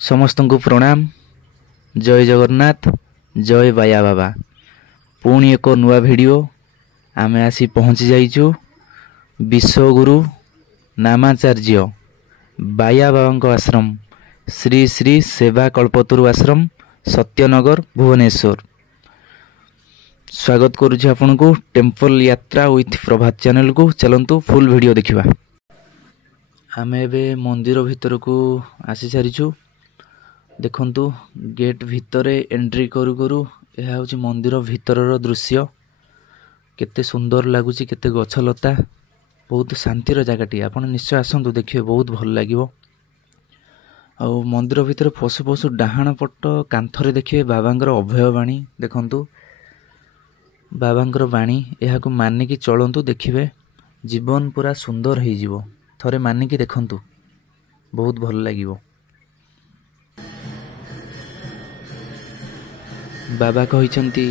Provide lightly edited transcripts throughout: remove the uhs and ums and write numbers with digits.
ସମସ୍ତଙ୍କୁ ପ୍ରଣାମ। ଜୟ ଜଗନ୍ନାଥ, ଜୟ ବାୟା ବାବା। ପୁଣି ଏକ ନୂଆ ଭିଡ଼ିଓ ଆମେ ଆସି ପହଞ୍ଚି ଯାଇଛୁ ବିଶ୍ୱଗୁରୁ ନାମାଚାର୍ଯ୍ୟ ବାୟା ବାବାଙ୍କ ଆଶ୍ରମ ଶ୍ରୀ ଶ୍ରୀ ସେବା କଳ୍ପତରୁ ଆଶ୍ରମ ସତ୍ୟନଗର ଭୁବନେଶ୍ୱର। ସ୍ୱାଗତ କରୁଛି ଆପଣଙ୍କୁ ଟେମ୍ପଲ ଯାତ୍ରା ୱିଥ୍ ପ୍ରଭାତ ଚ୍ୟାନେଲକୁ। ଚାଲନ୍ତୁ ଫୁଲ୍ ଭିଡ଼ିଓ ଦେଖିବା। ଆମେ ଏବେ ମନ୍ଦିର ଭିତରକୁ ଆସି ସାରିଛୁ। ଦେଖନ୍ତୁ ଗେଟ୍ ଭିତରେ ଏଣ୍ଟ୍ରି କରୁ କରୁ ଏହା ହେଉଛି ମନ୍ଦିର ଭିତରର ଦୃଶ୍ୟ। କେତେ ସୁନ୍ଦର ଲାଗୁଛି, କେତେ ଗଛଲତା, ବହୁତ ଶାନ୍ତିର ଜାଗାଟିଏ। ଆପଣ ନିଶ୍ଚୟ ଆସନ୍ତୁ, ଦେଖିବେ ବହୁତ ଭଲ ଲାଗିବ। ଆଉ ମନ୍ଦିର ଭିତରେ ପଶୁ ପଶୁ ଡାହାଣ ପଟ କାନ୍ଥରେ ଦେଖିବେ ବାବାଙ୍କର ଅଭୟ ବାଣୀ। ଦେଖନ୍ତୁ ବାବାଙ୍କର ବାଣୀ, ଏହାକୁ ମାନିକି ଚଳନ୍ତୁ, ଦେଖିବେ ଜୀବନ ପୁରା ସୁନ୍ଦର ହେଇଯିବ। ଥରେ ମାନିକି ଦେଖନ୍ତୁ, ବହୁତ ଭଲ ଲାଗିବ। ବାବା କହିଛନ୍ତି,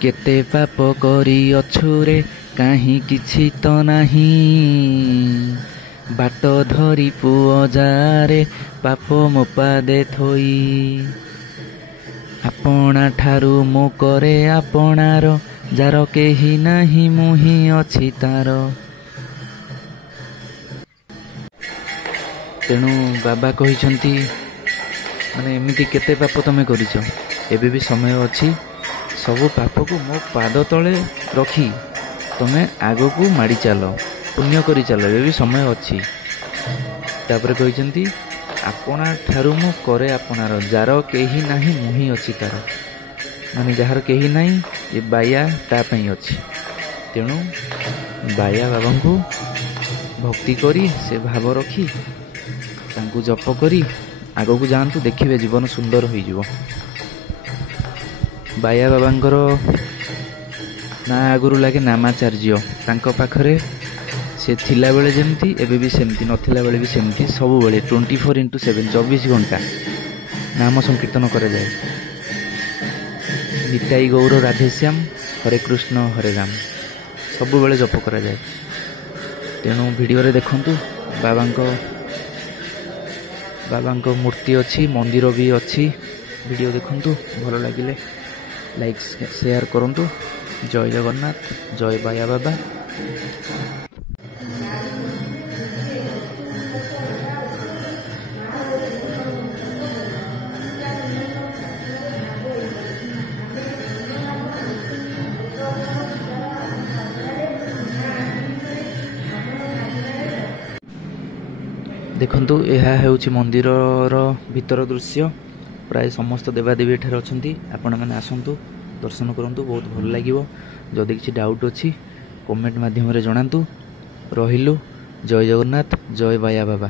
କେତେ ପାପ କରିଅଛୁ ରେ କାହିଁ କିଛି ତ ନାହିଁ, ବାଟ ଧରି ପୁଅ ଯାରେ ପାପ ମୋ ପାଦେ ଥୋଇ, ଆପଣା ଠାରୁ ମୁଁ କରେ ଆପଣାର, ଯାର କେହି ନାହିଁ ମୁଁ ହିଁ ଅଛି ତାର। ତେଣୁ ବାବା କହିଛନ୍ତି, ମାନେ ଏମିତି କେତେ ପାପ ତମେ କରିଛ, ଏବେ ବି ସମୟ ଅଛି। ସବୁ ପାପକୁ ମୋ ପାଦ ତଳେ ରଖି ତମେ ଆଗକୁ ମାଡ଼ି ଚାଲ, ପୁଣ୍ୟ କରି ଚାଲ, ଏବେ ବି ସମୟ ଅଛି। ତାପରେ କହିଛନ୍ତି, ଆପଣା ଠାରୁ ମୁଁ କରେ ଆପଣାର, ଯାର କେହି ନାହିଁ ମୁଁ ହିଁ ଅଛି ତାର। ମାନେ ଯାହାର କେହି ନାହିଁ, ଏ ବାୟା ତା ପାଇଁ ଅଛି। ତେଣୁ ବାୟା ବାବାଙ୍କୁ ଭକ୍ତି କରି, ସେ ଭାବ ରଖି, ତାଙ୍କୁ ଜପ କରି ଆଗକୁ ଯାଆନ୍ତୁ, ଦେଖିବେ ଜୀବନ ସୁନ୍ଦର ହୋଇଯିବ। ବାୟା ବାବାଙ୍କର ନାଁ ଆଗରୁ ଲାଗେ ନାମାଚାର୍ଯ୍ୟ। ତାଙ୍କ ପାଖରେ ସେ ଥିଲାବେଳେ ଯେମିତି, ଏବେ ବି ସେମିତି, ନଥିଲା ବେଳେ ବି ସେମିତି, ସବୁବେଳେ 24x7 24 ଘଣ୍ଟା ନାମ ସଂକୀର୍ତ୍ତନ କରାଯାଏ। ନିତାଇ ଗୌର ରାଧେଶ୍ୟାମ, ହରେ କୃଷ୍ଣ ହରେ ରାମ, ସବୁବେଳେ ଜପ କରାଯାଏ। ତେଣୁ ଭିଡ଼ିଓରେ ଦେଖନ୍ତୁ ବାବାଙ୍କ ମୂର୍ତ୍ତି ଅଛି, ମନ୍ଦିର ବି ଅଛି। ଭିଡ଼ିଓ ଦେଖନ୍ତୁ, ଭଲ ଲାଗିଲେ ଲାଇକ୍ ସେୟାର କରନ୍ତୁ। ଜୟ ଜଗନ୍ନାଥ, ଜୟ ବାୟା ବାବା। ଦେଖନ୍ତୁ ଏହା ହେଉଛି ମନ୍ଦିରର ଭିତର ଦୃଶ୍ୟ। ପ୍ରାୟ ସମସ୍ତ ଦେବାଦେବୀ ଏଠାରେ ଅଛନ୍ତି। ଆପଣମାନେ ଆସନ୍ତୁ, ଦର୍ଶନ କରନ୍ତୁ, ବହୁତ ଭଲ ଲାଗିବ। ଯଦି କିଛି ଡାଉଟ୍ ଅଛି କମେଣ୍ଟ ମାଧ୍ୟମରେ ଜଣାନ୍ତୁ। ରହିଲୁ, ଜୟ ଜଗନ୍ନାଥ, ଜୟ ବାୟା ବାବା।